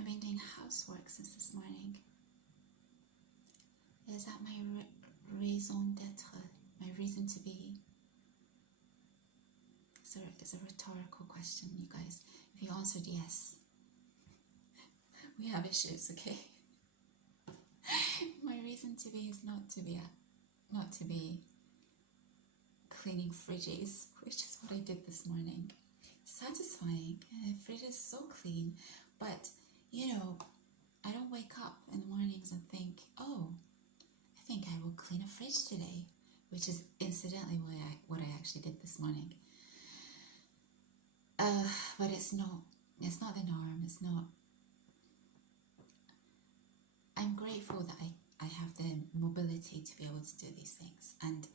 I've been doing housework since this morning. Is that my raison d'être, my reason to be? It's a rhetorical question, you guys. If you answered yes, we have issues, okay? My reason to be is not to be cleaning fridges, which is what I did this morning. Satisfying. The fridge is so clean, but you know, I don't wake up in the mornings and think, oh, I think I will clean a fridge today, which is incidentally what I actually did this morning. But it's not the norm. It's not. I'm grateful that I have the mobility to be able to do these things, and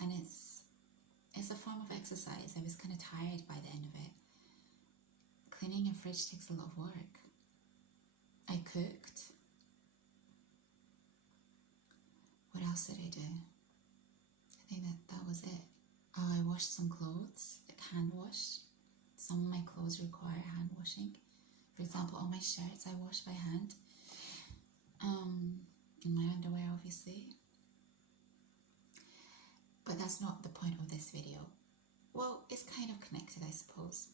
it's a form of exercise. I was kind of tired by the end of it. Cleaning a fridge takes a lot of work. I cooked. What else did I do? I think that was it. Oh, I washed some clothes, like hand washed. Some of my clothes require hand washing. For example, all my shirts I wash by hand. And my underwear, obviously. But that's not the point of this video. Well, it's kind of connected, I suppose.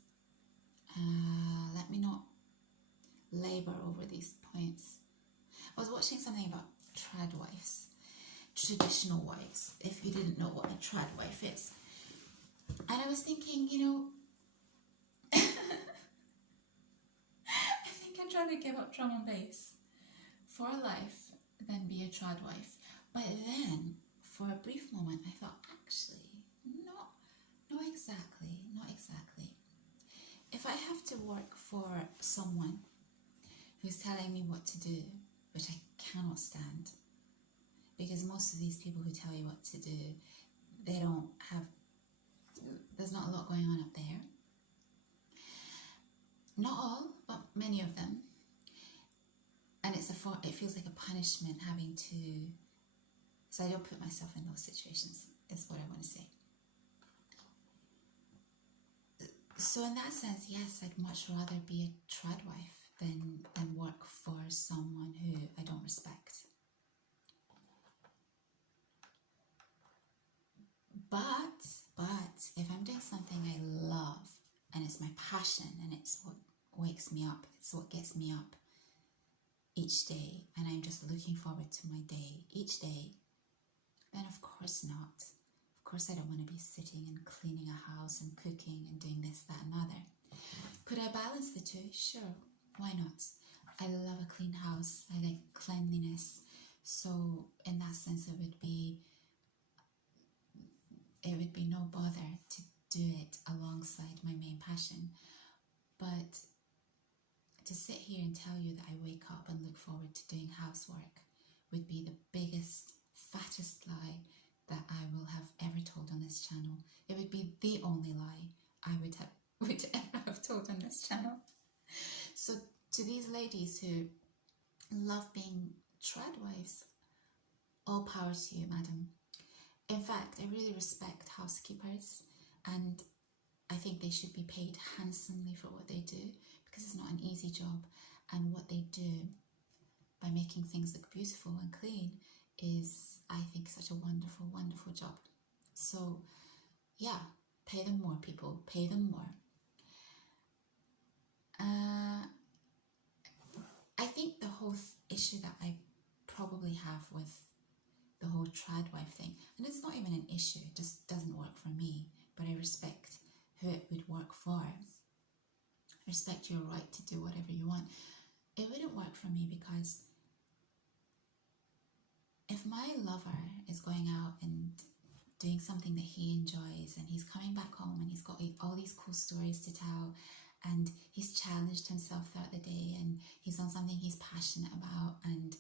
Let me not labor over these points. I was watching something about trad wives, traditional wives, if you didn't know what a trad wife is. And I was thinking, you know, I think I'd rather give up drum and bass for a life than be a trad wife. But then, for a brief moment, I thought, actually, not exactly. If I have to work for someone who's telling me what to do, which I cannot stand, because most of these people who tell you what to do, there's not a lot going on up there. Not all, but many of them. And it feels like a punishment having to, so I don't put myself in those situations, is what I want to say. So in that sense, yes, I'd much rather be a trad wife than work for someone who I don't respect. But if I'm doing something I love and it's my passion and it's what wakes me up, it's what gets me up each day, and I'm just looking forward to my day each day, then of course not. Of course I don't want to be sitting and cleaning a house and cooking and doing this, that and other. Could I balance the two? Sure, why not? I love a clean house. I like cleanliness. So in that sense it would be no bother to do it alongside my main passion. But to sit here and tell you that I wake up and look forward to doing housework would be the biggest, fattest lie that I will have ever told on this channel. It would be the only lie I would ever have told on this channel. So to these ladies who love being trad wives, all power to you, madam. In fact, I really respect housekeepers, and I think they should be paid handsomely for what they do, because it's not an easy job, and what they do by making things look beautiful and clean is, I think, such a wonderful, wonderful job. So yeah, pay them more, people, pay them more. I think the whole issue that I probably have with the whole trad wife thing, and it's not even an issue, it just doesn't work for me, but I respect who it would work for. I respect your right to do whatever you want. It wouldn't work for me because if my lover is going out and doing something that he enjoys and he's coming back home and he's got all these cool stories to tell and he's challenged himself throughout the day and he's on something he's passionate about and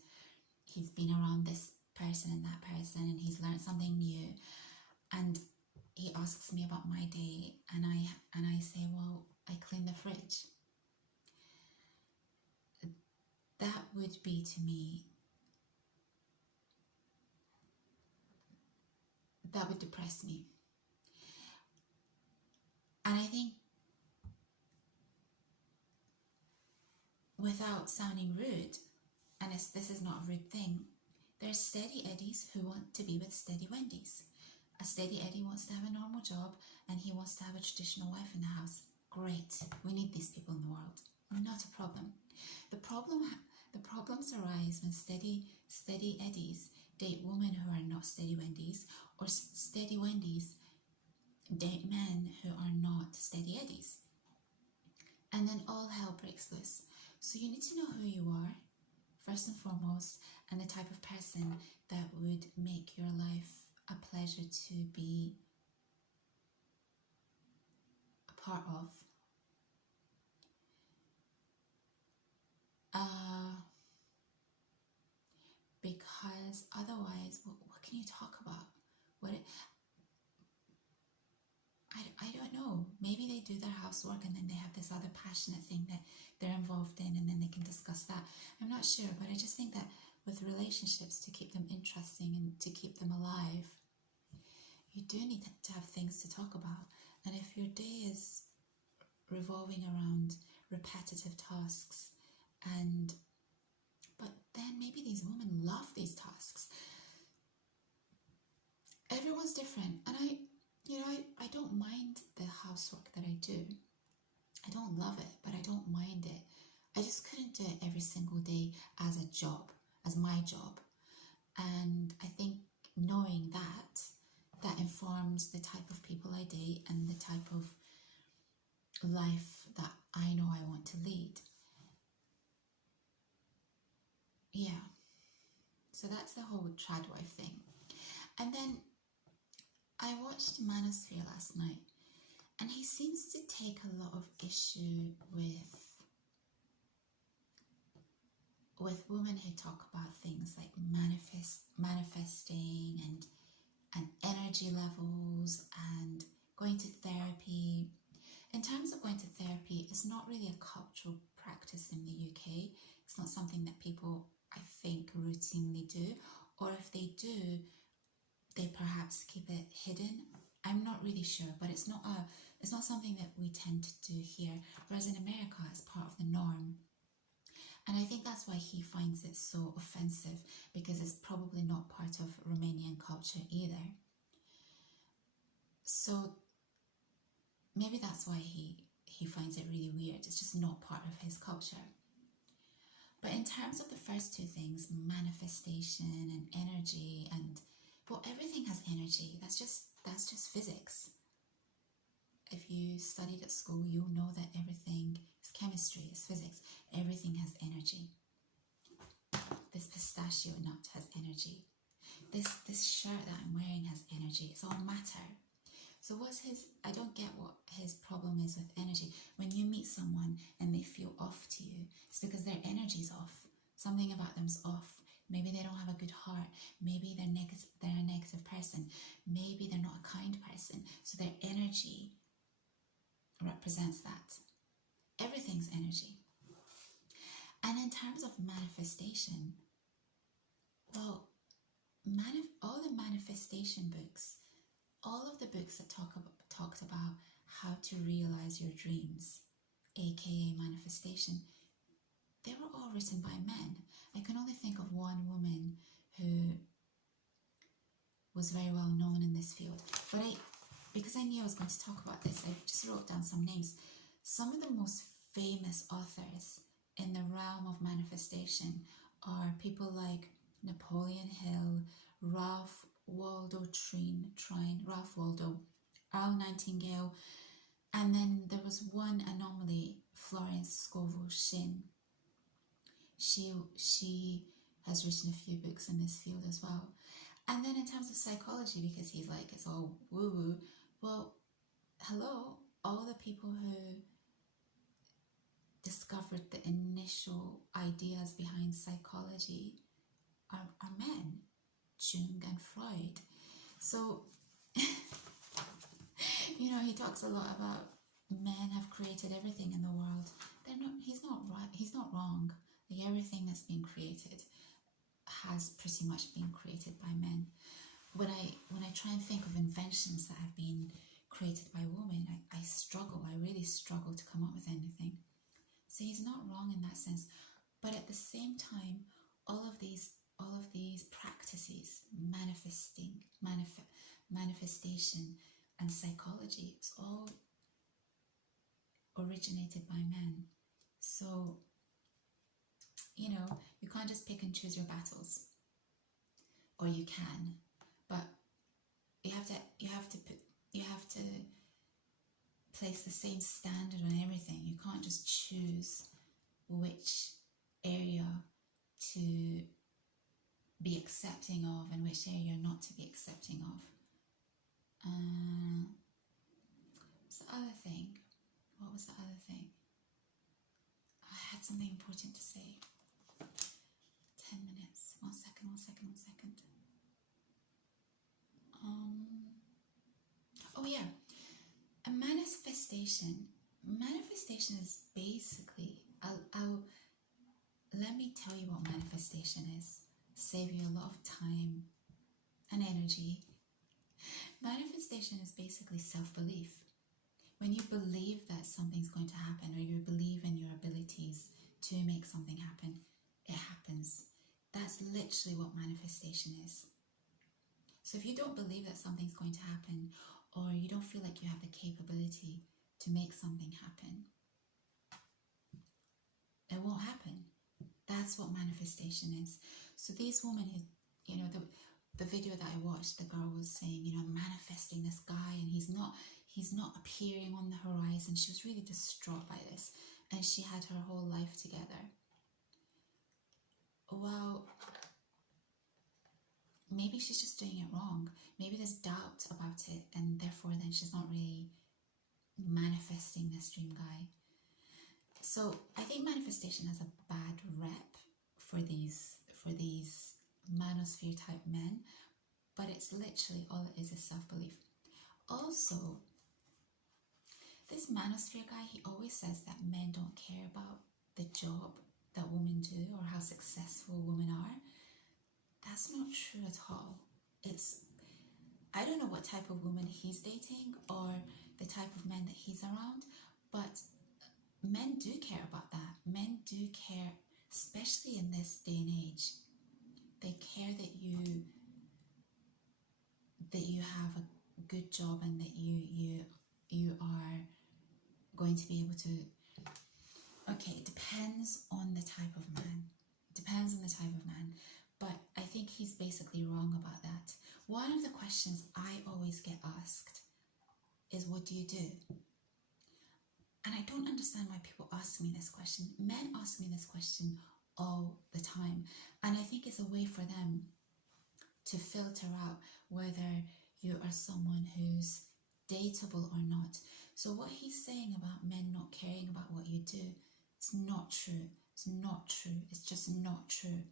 he's been around this person and that person and he's learned something new, and he asks me about my day and I say, well, I clean the fridge. That would be, to me, that would depress me. And I think without sounding rude, and this is not a rude thing, there's steady Eddies who want to be with steady Wendy's. A steady Eddie wants to have a normal job and he wants to have a traditional wife in the house. Great, we need these people in the world. Not a problem. The problems arise when steady Eddies date women who are not steady Wendy's, or steady Wendy's date men who are not steady Eddies. And then all hell breaks loose. So you need to know who you are, first and foremost, and the type of person that would make your life a pleasure to be a part of. Because otherwise, what can you talk about? I don't know. Maybe they do their housework and then they have this other passionate thing that they're involved in, and then they can discuss that. I'm not sure, but I just think that with relationships, to keep them interesting and to keep them alive, you do need to have things to talk about. And if your day is revolving around repetitive tasks, but then maybe these women love these tasks. Everyone's different, and I don't mind the housework that I do. I don't love it, but I don't mind it. I just couldn't do it every single day as a job, as my job. And I think knowing that informs the type of people I date and the type of life that I know I want to lead. Yeah. So that's the whole tradwife thing. And then I watched Manosphere last night, and he seems to take a lot of issue with women who talk about things like manifesting and energy levels and going to therapy. In terms of going to therapy, it's not really a cultural practice in the UK. It's not something that people, I think, routinely do, or if they do, they perhaps keep it hidden. I'm not really sure, but it's not something that we tend to do here, whereas in America it's part of the norm. And I think that's why he finds it so offensive, because it's probably not part of Romanian culture either. So maybe that's why he finds it really weird. It's just not part of his culture. But in terms of the first two things, manifestation and energy, everything has energy. That's just physics. If you studied at school, you'll know that everything is chemistry, it's physics. Everything has energy. This pistachio nut has energy. This shirt that I'm wearing has energy. It's all matter. So I don't get what his problem is with energy. When you meet someone and they feel off to you, it's because their energy's off. Something about them's off. Maybe they don't have a good heart. Maybe they're a negative person. Maybe they're not a kind person. So their energy represents that. Everything's energy. And in terms of manifestation, well, all the manifestation books, all of the books that talked about how to realize your dreams, aka manifestation, they were all written by men. I can only think of one woman who was very well known in this field. But because I knew I was going to talk about this, I just wrote down some names. Some of the most famous authors in the realm of manifestation are people like Napoleon Hill, Ralph Waldo Earl Nightingale, and then there was one anomaly, Florence Scovel Shinn. She has written a few books in this field as well. And then in terms of psychology, because he's like, it's all woo-woo, well, hello, all the people who discovered the initial ideas behind psychology are men, Jung and Freud. So, he talks a lot about men have created everything in the world. He's not right. He's not wrong. Like, everything that's been created has pretty much been created by men. When I try and think of inventions that have been created by women, I struggle. I really struggle to come up with anything. So he's not wrong in that sense. But at the same time, all of these practices, manifestation and psychology, it's all originated by men. So, you know, you can't just pick and choose your battles. Or you can, but you have to place the same standard on everything. You can't just choose which area to be accepting of and which area not to be accepting of. What's the other thing? What was the other thing? I had something important to say. 10 minutes. One second. Oh yeah, a manifestation is basically, let me tell you what manifestation is. Save you a lot of time and energy. Manifestation is basically self-belief. When you believe that something's going to happen, or you believe in your abilities to make something happen, it happens. That's literally what manifestation is. So if you don't believe that something's going to happen, or you don't feel like you have the capability to make something happen, it won't happen. That's what manifestation is. So these women who, you know, the video that I watched, the girl was saying, you know, I'm manifesting this guy and he's not appearing on the horizon. She was really distraught by this, and she had her whole life together. Well, maybe she's just doing it wrong. Maybe there's doubt about it, and therefore then she's not really manifesting this dream guy. So I think manifestation has a bad rep for these manosphere type men, but it's literally all it is self-belief. Also, this manosphere guy, he always says that men don't care about the job that women do or how successful women are. That's not true at all. I don't know what type of woman he's dating or the type of men that he's around, but men do care about that. Men do care, especially in this day and age. They care that you have a good job and that you are going to be able to. Okay, it depends on the type of man. But I think he's basically wrong about that. One of the questions I always get asked is, what do you do? And I don't understand why people ask me this question. Men ask me this question all the time. And I think it's a way for them to filter out whether you are someone who's dateable or not. So what he's saying about men not caring about what you do, it's not true. It's not true. It's just not true.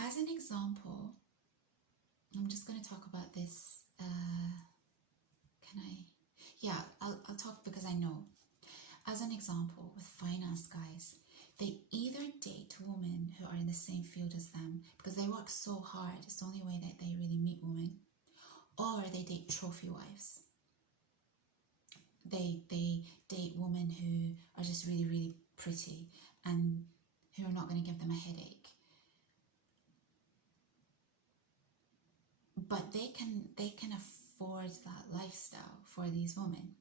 As an example, I'm just going to talk about this. Can I? Yeah, I'll talk because I know. As an example, with finance guys, they either date women who are in the same field as them because they work so hard. It's the only way that they really meet women. Or they date trophy wives. They date women who are just really, really pretty and who are not going to give them a headache. But they can afford that lifestyle for these women.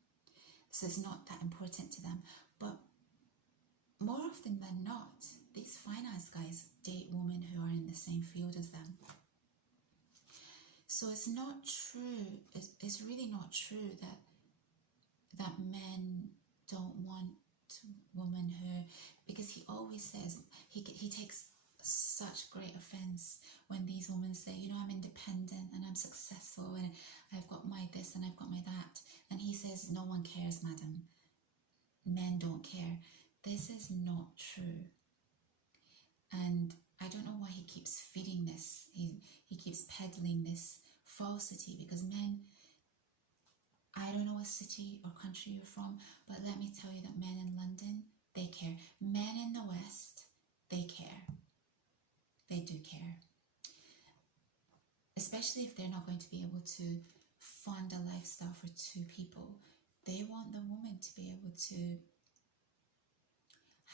So it's not that important to them. But more often than not, these finance guys date women who are in the same field as them. So it's not true. It's really not true that men don't want women who, because he always says, he takes such great offense when these women say, you know, I'm independent and I'm successful and I've got my this and I've got my that. And he says, no one cares, madam. Men don't care. This is not true. And I don't know why he keeps feeding this. He keeps peddling this falsity, because men, I don't know what city or country you're from, but let me tell you that men in London, they care. Men in the West, they care. They do care. Especially if they're not going to be able to fund a lifestyle for two people. they want the woman to be able to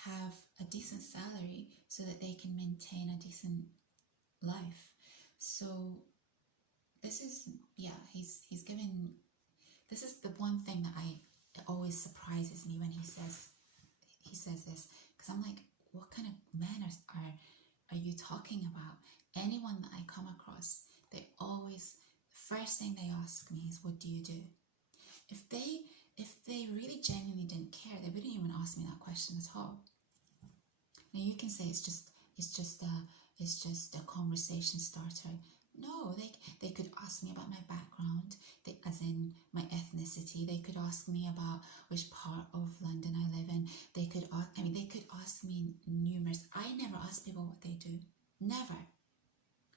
have a decent salary so that they can maintain a decent life. So this is, yeah, he's given, this is the one thing that it always surprises me when he says this, because I'm like, what kind of men are you talking about? Anyone that I come across, they always, first thing they ask me is, what do you do? If they really genuinely didn't care, they wouldn't even ask me that question at all. Now you can say it's just a conversation starter. No, they could ask me about my background, as in my ethnicity. They could ask me about which part of London I live in. They could ask me numerous. I never ask people what they do. Never.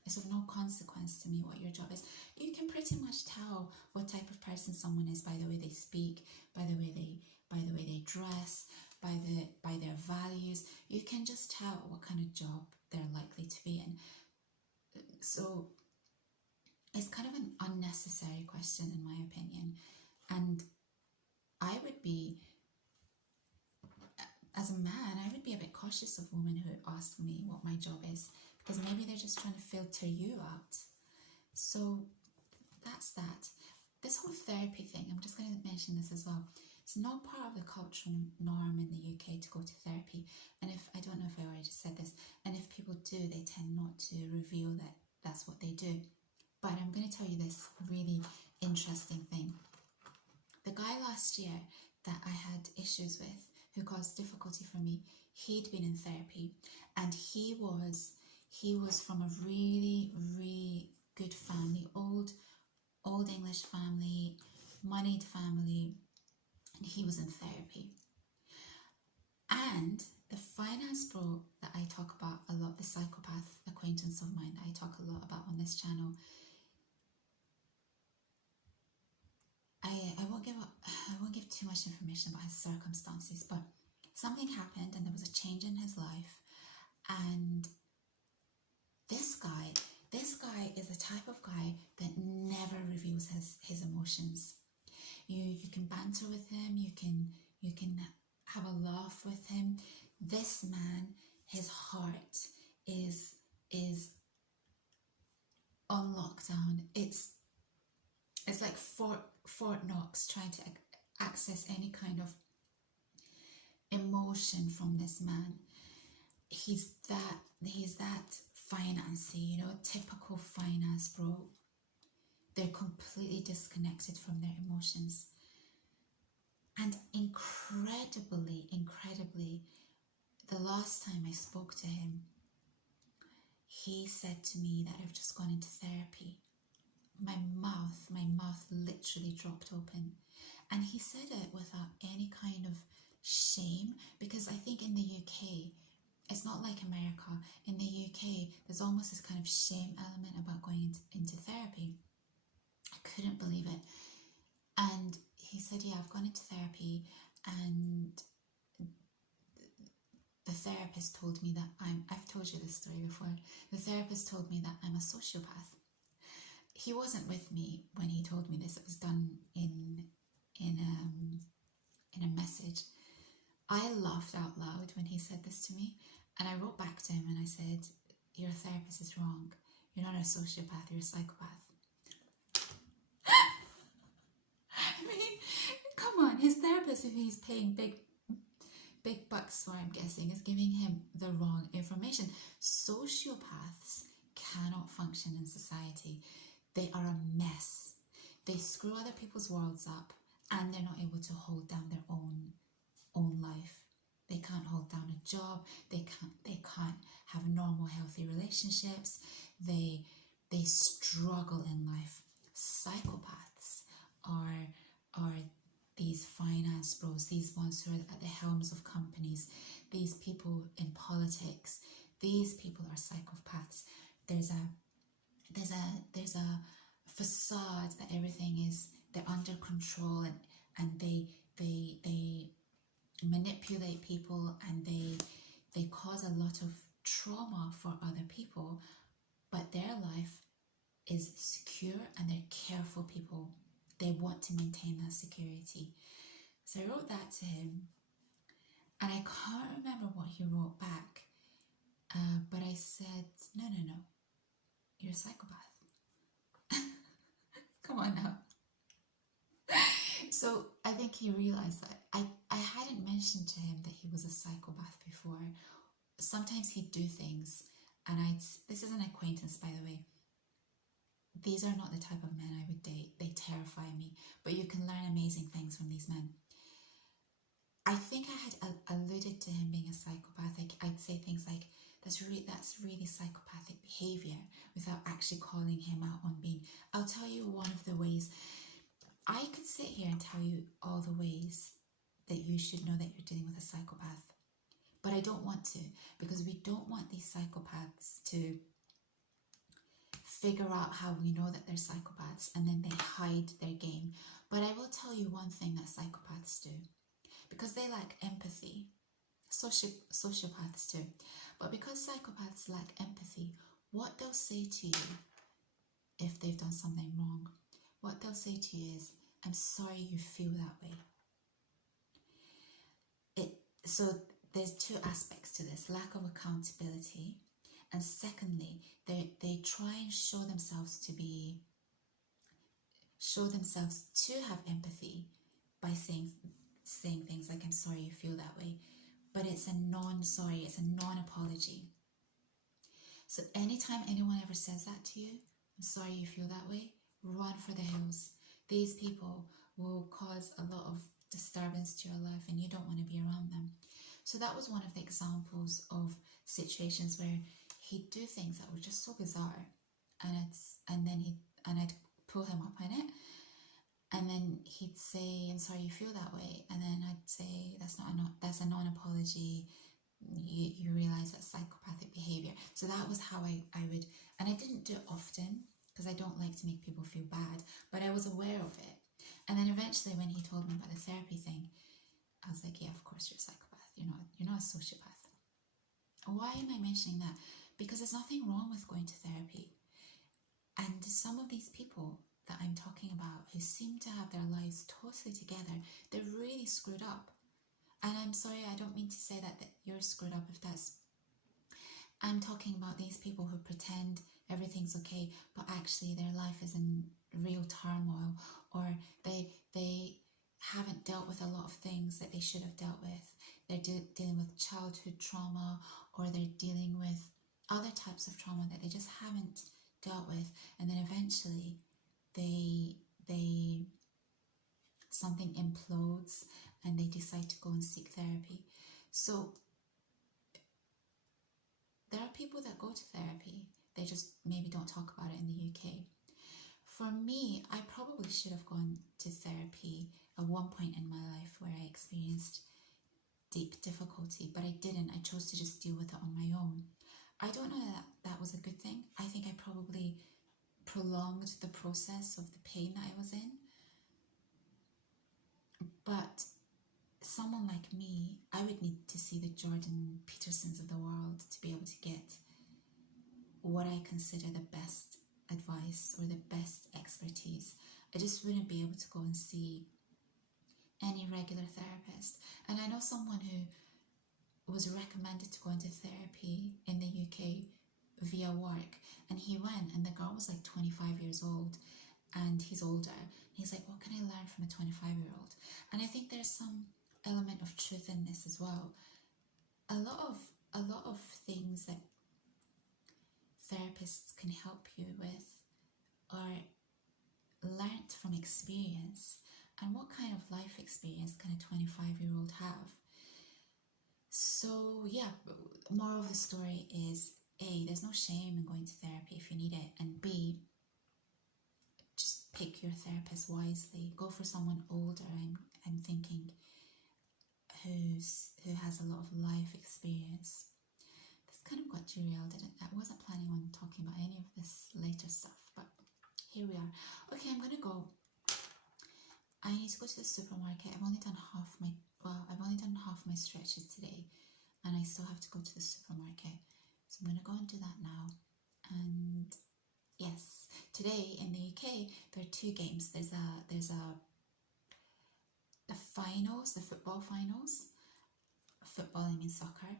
It's of no consequence to me what your job is. You can pretty much tell what type of person someone is by the way they speak, by the way they dress, by their values. You can just tell what kind of job they're likely to be in. So it's kind of an unnecessary question in my opinion. And I would be, as a man, I would be a bit cautious of women who ask me what my job is, because maybe they're just trying to filter you out. So that's that. This whole therapy thing, I'm just going to mention this as well. It's not part of the cultural norm in the UK to go to therapy. And I don't know if I already said this, and if people do, they tend not to reveal that that's what they do. But I'm going to tell you this really interesting thing. The guy last year that I had issues with, who caused difficulty for me, he'd been in therapy, and he was from a really, really good family, old English family, moneyed family, and he was in therapy. And the finance bro that I talk about a lot, the psychopath acquaintance of mine that I talk a lot about on this channel, I won't give too much information about his circumstances, but something happened and there was a change in his life. And this guy is the type of guy that never reveals his emotions. You can banter with him, you can have a laugh with him. This man, his heart is on lockdown. It's like Fort Knox trying to access any kind of emotion from this man. He's that financy, typical finance bro. They're completely disconnected from their emotions. And incredibly, the last time I spoke to him, he said to me that I've just gone into therapy. My mouth literally dropped open. And he said it without any kind of shame, because I think in the UK, it's not like America. In the UK, there's almost this kind of shame element about going into therapy. I couldn't believe it. And he said, yeah, I've gone into therapy, and the therapist told me that I've told you this story before, the therapist told me that I'm a sociopath. He wasn't with me when he told me this. It was done in a message. I laughed out loud when he said this to me, and I wrote back to him and I said, your therapist is wrong. You're not a sociopath, you're a psychopath. I mean, come on, his therapist, who he's paying big bucks for, I'm guessing, is giving him the wrong information. Sociopaths cannot function in society. They are a mess. They screw other people's worlds up, and they're not able to hold down their own life. They can't hold down a job. They can't have normal, healthy relationships. They struggle in life. Psychopaths are these finance bros, these ones who are at the helms of companies, these people in politics. These people are psychopaths. There's a facade that everything is, they're under control, and they manipulate people, and they cause a lot of trauma for other people, but their life is secure and they're careful people. They want to maintain that security. So I wrote that to him, and I can't remember what he wrote back, but I said, no, you're a psychopath. Come on now. So I think he realized that I hadn't mentioned to him that he was a psychopath before. Sometimes he'd do things, and this is an acquaintance, by the way. These are not the type of men I would date. They terrify me, but you can learn amazing things from these men. I think I had alluded to him being a psychopath. I'd say things like, that's really psychopathic behavior, without actually calling him out on being. I'll tell you one of the ways. I could sit here and tell you all the ways that you should know that you're dealing with a psychopath, but I don't want to, because we don't want these psychopaths to figure out how we know that they're psychopaths, and then they hide their game. But I will tell you one thing that psychopaths do, because they lack empathy. Sociopaths too. But because psychopaths lack empathy, what they'll say to you if they've done something wrong, what they'll say to you is, I'm sorry you feel that way. So there's two aspects to this: lack of accountability, and secondly, they try and show themselves to have empathy by saying things like, I'm sorry you feel that way. But it's a non-sorry, it's a non-apology. So anytime anyone ever says that to you, I'm sorry you feel that way, run for the hills. These people will cause a lot of disturbance to your life, and you don't want to be around them. So that was one of the examples of situations where he'd do things that were just so bizarre, and I'd pull him up on it, and then he'd say, I'm sorry you feel that way, and then I'd say, that's a non-apology. You realize that's psychopathic behavior. So that was how I would, and I didn't do it often because I don't like to make people feel bad, but I was aware of it. And then eventually, when he told me about the therapy thing, I was like, yeah, of course you're a psychopath. You're not a sociopath. Why am I mentioning that? Because there's nothing wrong with going to therapy. And some of these people that I'm talking about, who seem to have their lives totally together, they're really screwed up. And I'm sorry, I don't mean to say that you're screwed up if that's... I'm talking about these people who pretend everything's okay, but actually their life is in real turmoil, or they haven't dealt with a lot of things that they should have dealt with. They're dealing with childhood trauma, or they're dealing with other types of trauma that they just haven't dealt with, and then eventually something implodes and they decide to go and seek therapy. So there are people that go to therapy, they just maybe don't talk about it in the UK. For me, I probably should have gone to therapy at one point in my life where I experienced deep difficulty, but I didn't. I chose to just deal with it on my own. I don't know that was a good thing. I think I probably prolonged the process of the pain that I was in. But someone like me, I would need to see the Jordan Petersons of the world to be able to get what I consider the best advice or the best expertise. I just wouldn't be able to go and see any regular therapist. And I know someone who was recommended to go into therapy in the UK via work, and he went, and the girl was like 25 years old, and he's older. He's like, what can I learn from a 25-year-old? And I think there's some element of truth in this as well. A lot of things that therapists can help you with are learnt from experience. And what kind of life experience can a 25-year-old have? So yeah, moral of the story is, A, there's no shame in going to therapy if you need it, and B, just pick your therapist wisely. Go for someone older, I'm thinking, who has a lot of life experience. This kind of got derailed, I wasn't planning on talking about any of this later stuff, but here we are. Okay, I'm gonna go. I need to go to the supermarket. I've only done half my stretches today, and I still have to go to the supermarket. So I'm gonna go and do that now. And yes, today in the UK there are two games. There's the finals, the football finals. Football, I mean soccer,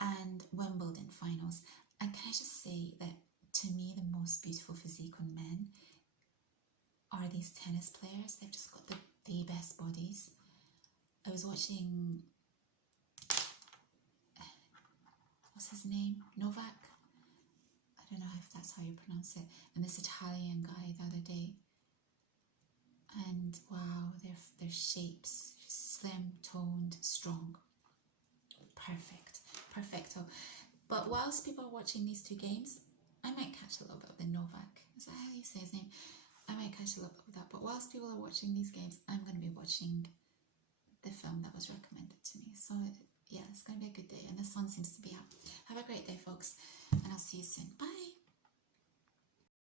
and Wimbledon finals. And can I just say that to me, the most beautiful physique on men are these tennis players. They've just got the best bodies. I was watching, what's his name? Novak? I don't know if that's how you pronounce it. And this Italian guy the other day. And wow, their shapes, slim, toned, strong. Perfect. Perfecto. But whilst people are watching these two games, I might catch a little bit of the Novak. Is that how you say his name? I might catch a little bit of that. But whilst people are watching these games, I'm going to be watching the film that was recommended to me. So yeah, it's going to be a good day. And the sun seems to be out. Have a great day, folks. And I'll see you soon. Bye.